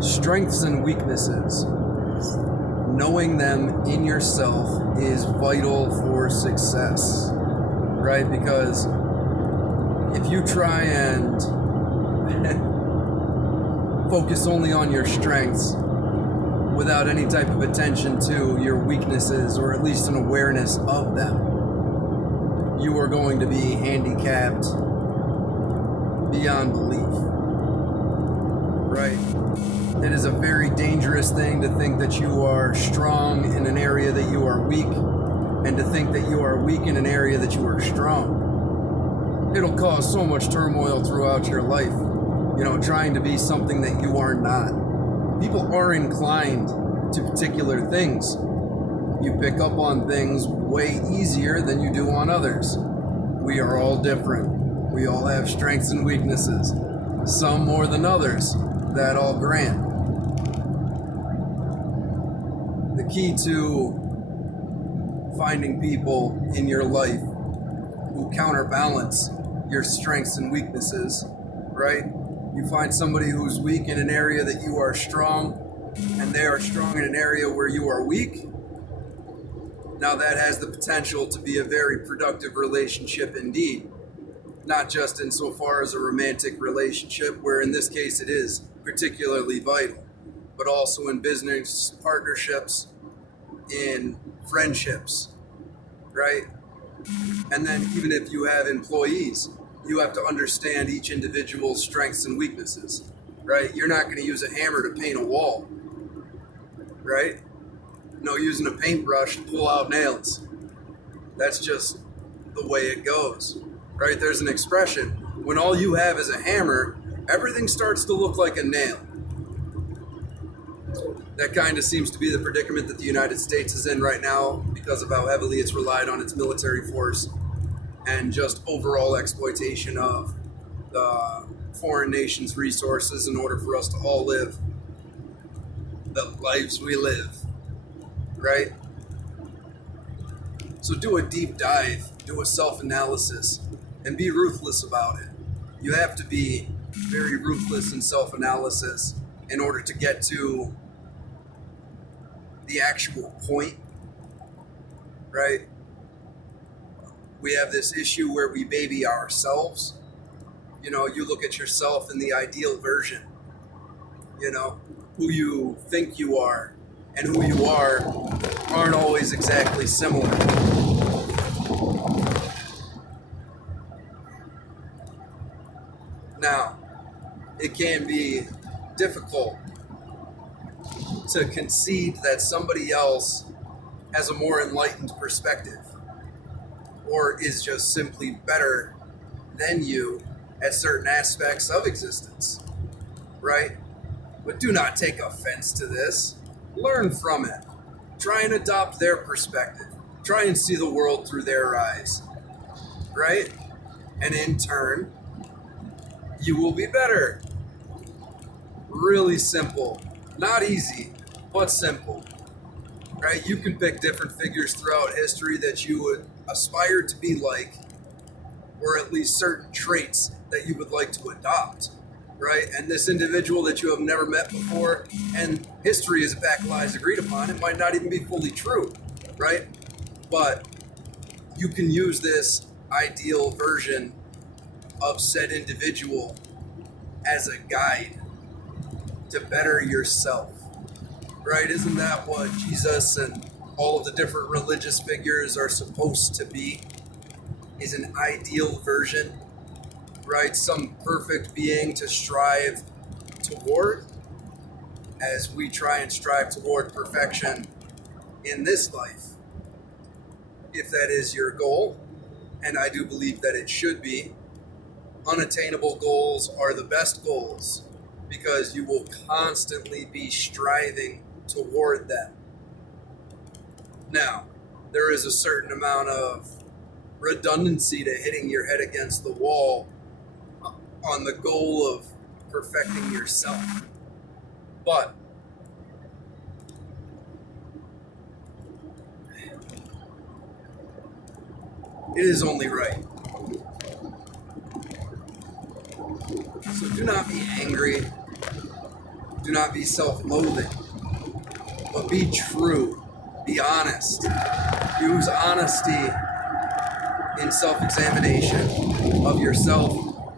Strengths and weaknesses. Knowing them in yourself is vital for success, right? Because if you try and focus only on your strengths without any type of attention to your weaknesses, or at least an awareness of them, you are going to be handicapped beyond belief, right? It is a very dangerous thing to think that you are strong in an area that you are weak, and to think that you are weak in an area that you are strong. It'll cause so much turmoil throughout your life, trying to be something that you are not. People are inclined to particular things. You pick up on things way easier than you do on others. We are all different. We all have strengths and weaknesses, some more than others, that I'll grant. The key to finding people in your life who counterbalance your strengths and weaknesses, right? You find somebody who's weak in an area that you are strong, and they are strong in an area where you are weak. Now that has the potential to be a very productive relationship indeed. Not just insofar as a romantic relationship, where in this case it is particularly vital, but also in business partnerships, in friendships, right? And then even if you have employees, you have to understand each individual's strengths and weaknesses, right? You're not going to use a hammer to paint a wall, right? No, using a paintbrush to pull out nails. That's just the way it goes, right? There's an expression: when all you have is a hammer, everything starts to look like a nail. That kind of seems to be the predicament that the United States is in right now, because of how heavily it's relied on its military force and just overall exploitation of the foreign nations' resources in order for us to all live the lives we live, right? So do a deep dive, do a self-analysis, and be ruthless about it. You have to be very ruthless in self-analysis in order to get to the actual point, right? We have this issue where we baby ourselves. You look at yourself in the ideal version, who you think you are and who you are aren't always exactly similar. Now, it can be difficult to concede that somebody else has a more enlightened perspective, or is just simply better than you at certain aspects of existence, right? But do not take offense to this. Learn from it. Try and adopt their perspective. Try and see the world through their eyes, right? And in turn, you will be better. Really simple. Not easy, but simple, right? You can pick different figures throughout history that you would aspire to be like, or at least certain traits that you would like to adopt, right? And this individual that you have never met before, and history is a fact lies agreed upon, it might not even be fully true, right? But you can use this ideal version of said individual as a guide to better yourself, right? Isn't that what Jesus and all of the different religious figures are supposed to be? Is an ideal version, right? Some perfect being to strive toward, as we try and strive toward perfection in this life. If that is your goal, and I do believe that it should be, unattainable goals are the best goals, because you will constantly be striving toward them. Now, there is a certain amount of redundancy to hitting your head against the wall on the goal of perfecting yourself. But it is only right. So do not be angry. Do Do not be self-loathing, but be true. Be honest. Use honesty in self-examination of yourself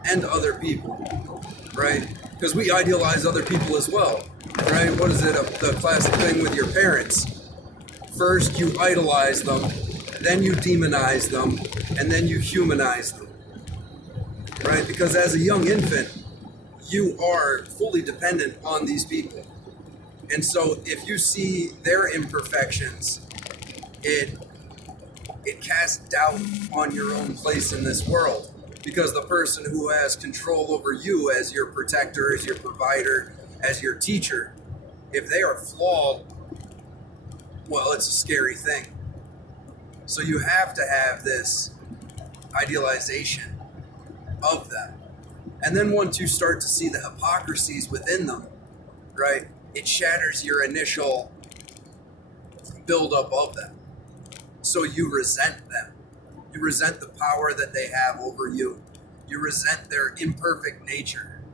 and other people, right? Because we idealize other people as well, right? What is it, the classic thing with your parents? First you idolize them, then you demonize them, and then you humanize them, right? Because as a young infant, you are fully dependent on these people. And so if you see their imperfections, it casts doubt on your own place in this world. Because the person who has control over you as your protector, as your provider, as your teacher, if they are flawed, well, it's a scary thing. So you have to have this idealization of them. And then once you start to see the hypocrisies within them, right, it shatters your initial buildup of them. So you resent them. You resent the power that they have over you. You resent their imperfect nature.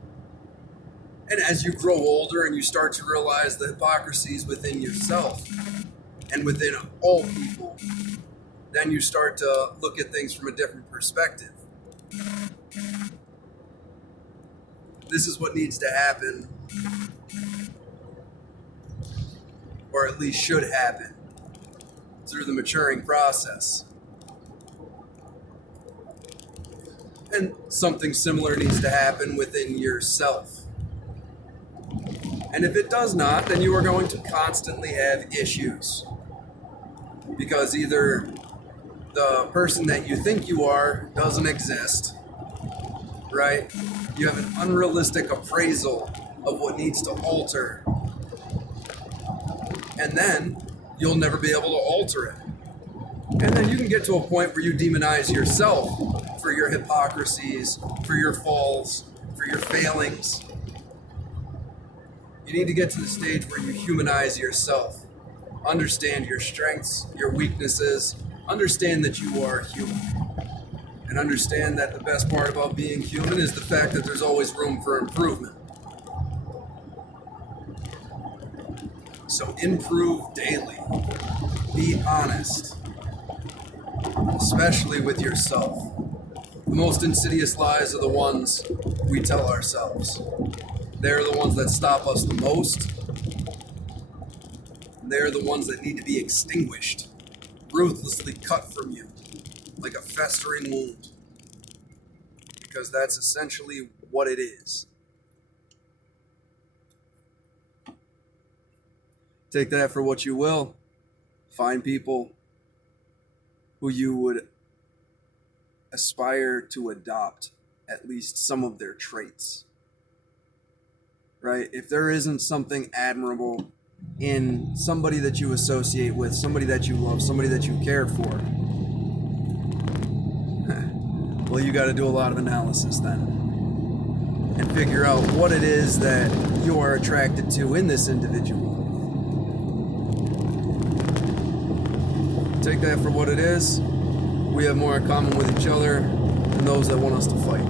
And as you grow older and you start to realize the hypocrisies within yourself and within all people, then you start to look at things from a different perspective. This is what needs to happen, or at least should happen, through the maturing process. And something similar needs to happen within yourself. And if it does not, then you are going to constantly have issues. Because either the person that you think you are doesn't exist, right? You have an unrealistic appraisal of what needs to alter. And then you'll never be able to alter it. And then you can get to a point where you demonize yourself for your hypocrisies, for your falls, for your failings. You need to get to the stage where you humanize yourself. Understand your strengths, your weaknesses. Understand that you are human. And understand that the best part about being human is the fact that there's always room for improvement. So improve daily. Be honest. Especially with yourself. The most insidious lies are the ones we tell ourselves. They're the ones that stop us the most. They're the ones that need to be extinguished, ruthlessly cut from you, like a festering wound. Because that's essentially what it is. Take that for what you will. Find people who you would aspire to adopt at least some of their traits. Right? If there isn't something admirable in somebody that you associate with, somebody that you love, somebody that you care for, well, you got to do a lot of analysis then and figure out what it is that you are attracted to in this individual. Take that for what it is. We have more in common with each other than those that want us to fight.